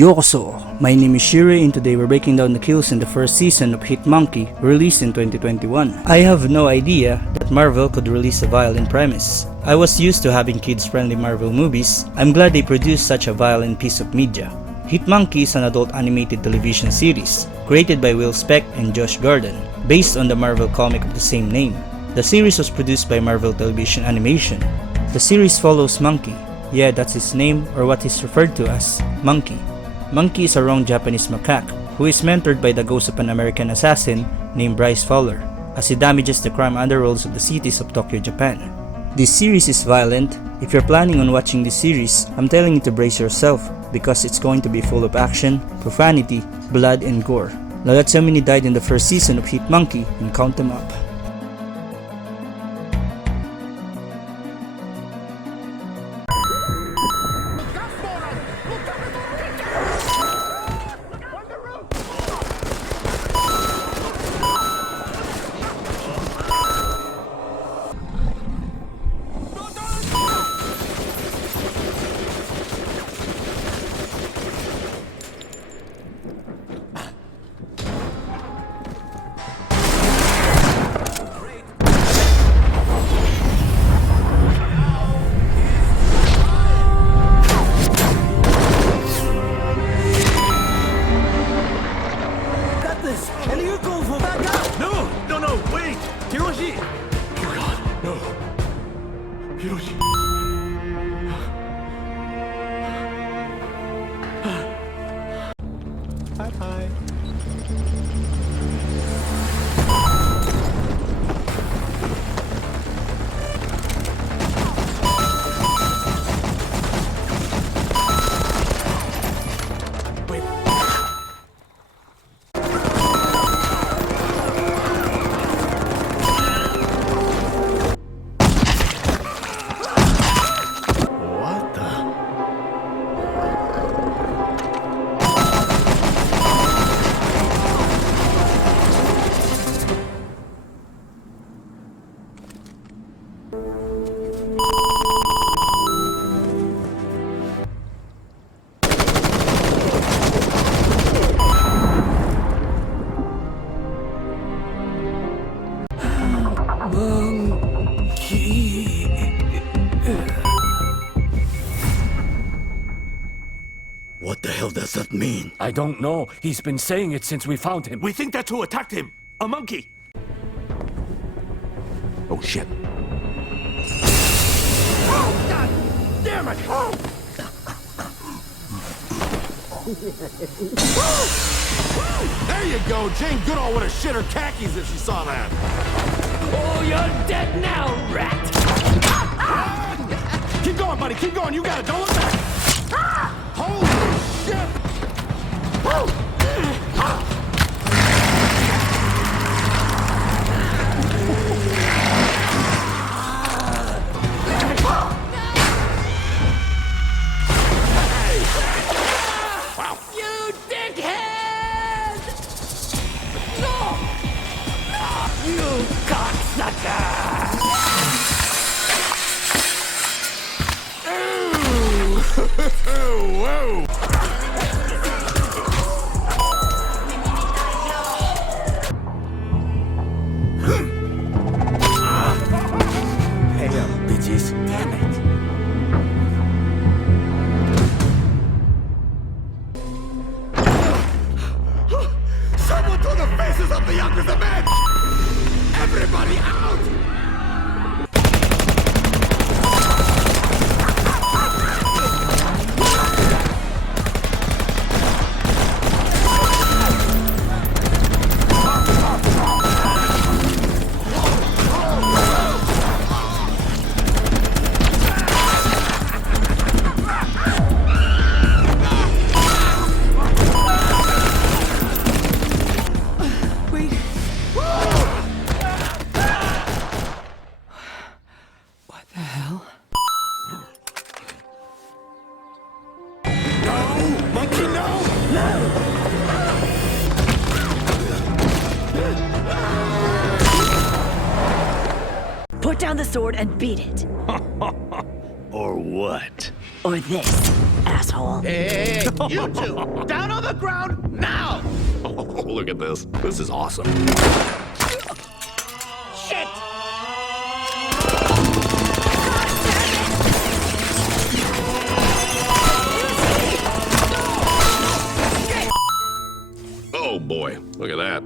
Yokoso! My name is Shiroi and today we're breaking down the kills in the first season of Hitmonkey, released in 2021. I have no idea that Marvel could release a violent premise. I was used to having kids-friendly Marvel movies. I'm glad they produced such a violent piece of media. Hitmonkey is an adult animated television series, created by Will Speck and Josh Gordon, based on the Marvel comic of the same name. The series was produced by Marvel Television Animation. The series follows Monkey. Yeah, that's his name, or what is referred to as Monkey. Monkey is a wrong Japanese macaque who is mentored by the ghost of an American assassin named Bryce Fowler as he damages the crime underworlds of the cities of Tokyo, Japan. This series is violent. If you're planning on watching this series, I'm telling you to brace yourself because it's going to be full of action, profanity, blood, and gore. Now that's how many died in the first season of Hitmonkey, and count them up. What the hell does that mean? I don't know. He's been saying it since we found him. We think that's who attacked him. A monkey. Oh, shit. Oh, God damn it! There you go. Jane Goodall would have shit her khakis if she saw that. Oh, you're dead now, rat! Keep going, buddy. Keep going. You got it. Don't look back. Holy shit! Wow. You dickhead! No! No! You cocksucker! Whoa! Hey up, bitches. Damn it. Someone to the faces of the Yakuza men! Everybody out! Put down the sword and beat it. Or what? or this, asshole? Hey, you two! Down on the ground, now! Oh, look at this. This is awesome. Shit! Oh boy, look at that.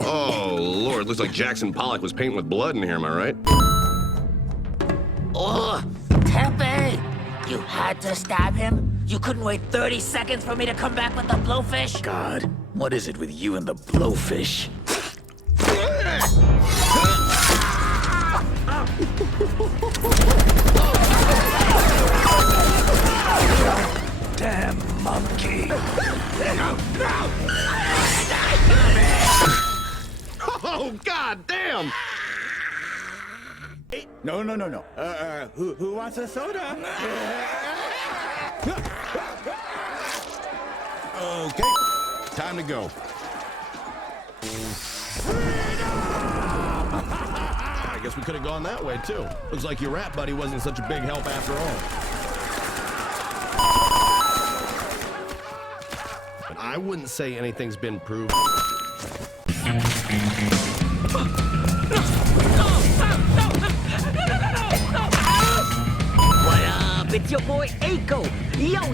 Oh Lord, looks like Jackson Pollock was painting with blood in here, am I right? Oh, Tepe! You had to stab him? You couldn't wait 30 seconds for me to come back with the blowfish? God, what is it with you and the blowfish? Damn monkey! Oh god damn! No. Who wants a soda? Okay, time to go. I guess we could have gone that way too. Looks like your rat buddy wasn't such a big help after all. But I wouldn't say anything's been proved. What up? It's your boy Aiko.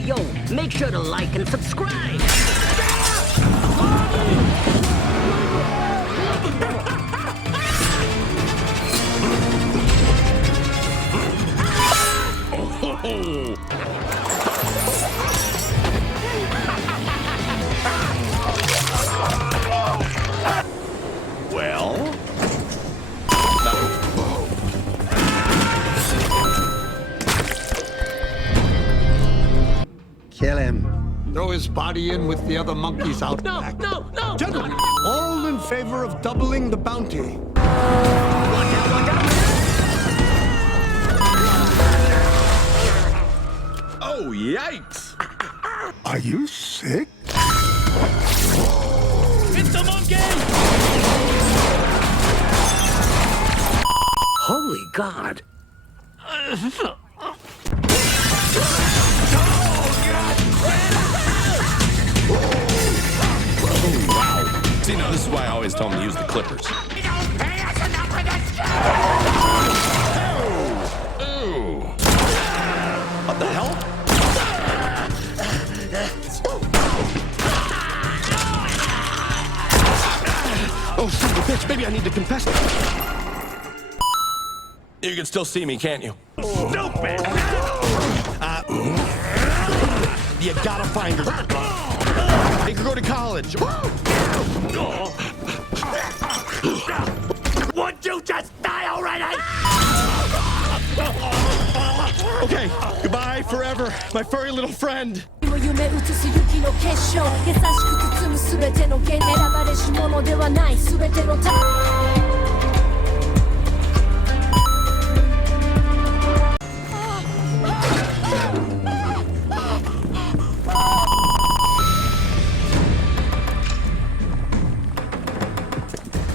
Yo, make sure to like and subscribe. Well? Kill him. Throw his body in with the other monkeys out back. No! Gentlemen, all in favor of doubling the bounty. Oh, yikes! Are you sick? It's the monkey! Holy God. See, no, this is why I always tell them to use the clippers. You don't pay us enough for this shit! Ooh! What the hell? Oh, son of a bitch, maybe I need to confess. You can still see me, can't you? Stupid! You gotta find her. Make her go to college. Would you just die already? Okay, goodbye forever, my furry little friend. 夢映す雪の結晶優しく包むすべての弦選ばれし者ではないすべてのタ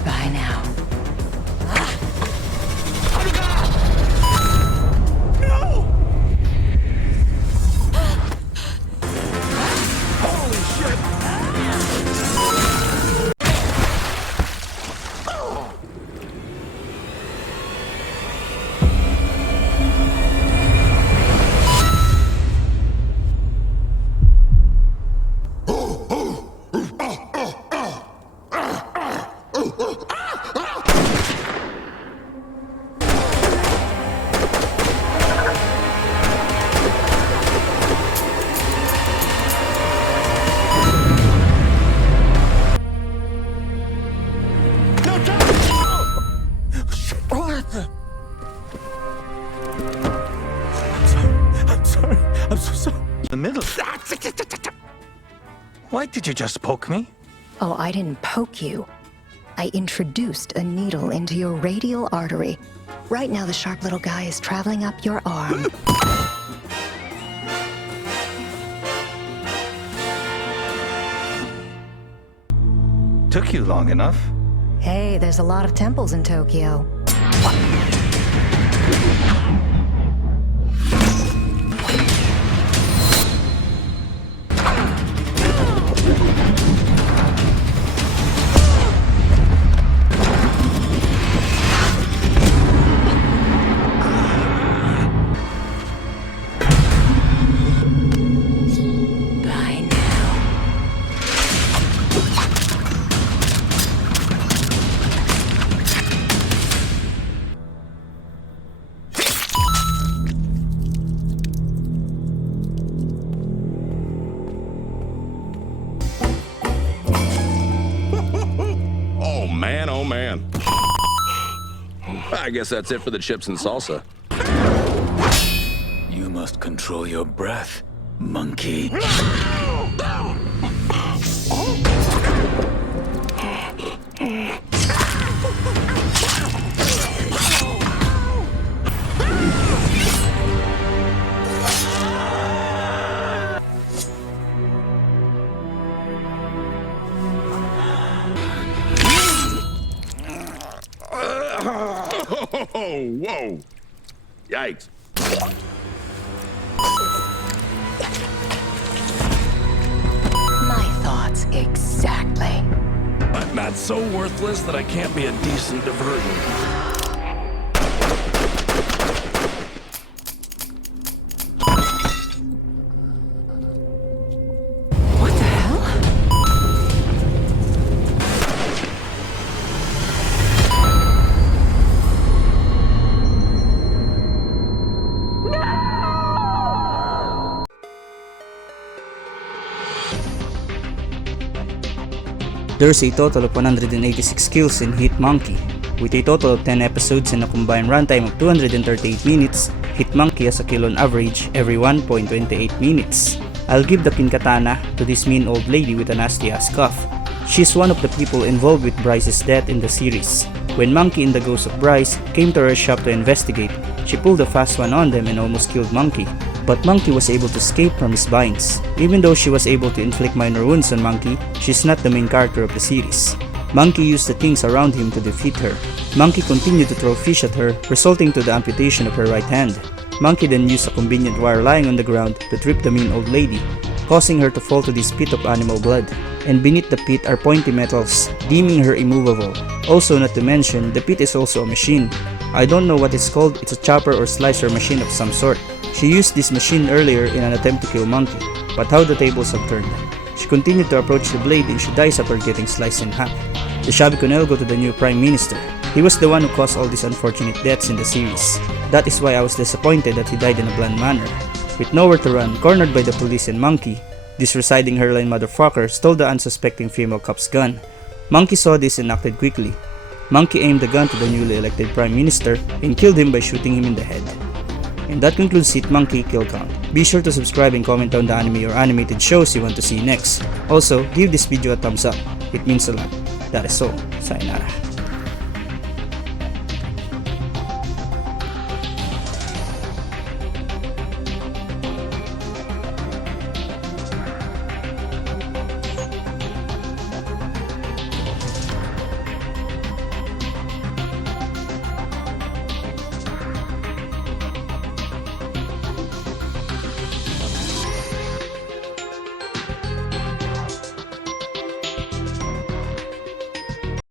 Bye now. I'm so sorry. The middle. Why did you just poke me? Oh, I didn't poke you. I introduced a needle into your radial artery. Right now, the sharp little guy is traveling up your arm. Took you long enough. Hey, there's a lot of temples in Tokyo. I guess that's it for the chips and salsa. You must control your breath, monkey. Oh, whoa! Yikes. My thoughts exactly. I'm not so worthless that I can't be a decent diversion. What the hell? There's a total of 186 kills in Hitmonkey. With a total of 10 episodes and a combined runtime of 238 minutes, Hitmonkey has a kill on average every 1.28 minutes. I'll give the kinkatana to this mean old lady with a nasty ass cough. She's one of the people involved with Bryce's death in the series. When Monkey and the ghost of Bryce came to her shop to investigate, she pulled a fast one on them and almost killed Monkey. But Monkey was able to escape from his binds. Even though she was able to inflict minor wounds on Monkey, she's not the main character of the series. Monkey used the things around him to defeat her. Monkey continued to throw fish at her, resulting to the amputation of her right hand. Monkey then used a convenient wire lying on the ground to trip the mean old lady, causing her to fall to this pit of animal blood. And beneath the pit are pointy metals, deeming her immovable. Also, not to mention, the pit is also a machine. I don't know what it's called, it's a chopper or slicer machine of some sort. She used this machine earlier in an attempt to kill Monkey, but how the tables have turned. She continued to approach the blade and she dies after getting sliced in half. The Shabby Connell go to the new Prime Minister. He was the one who caused all these unfortunate deaths in the series. That is why I was disappointed that he died in a bland manner. With nowhere to run, cornered by the police and Monkey, this residing hairline motherfucker stole the unsuspecting female cop's gun. Monkey saw this and acted quickly. Monkey aimed the gun to the newly elected Prime Minister and killed him by shooting him in the head. And that concludes Hitmonkey Kill Count. Be sure to subscribe and comment down the anime or animated shows you want to see next. Also, give this video a thumbs up. It means a lot. That is all. Sayonara.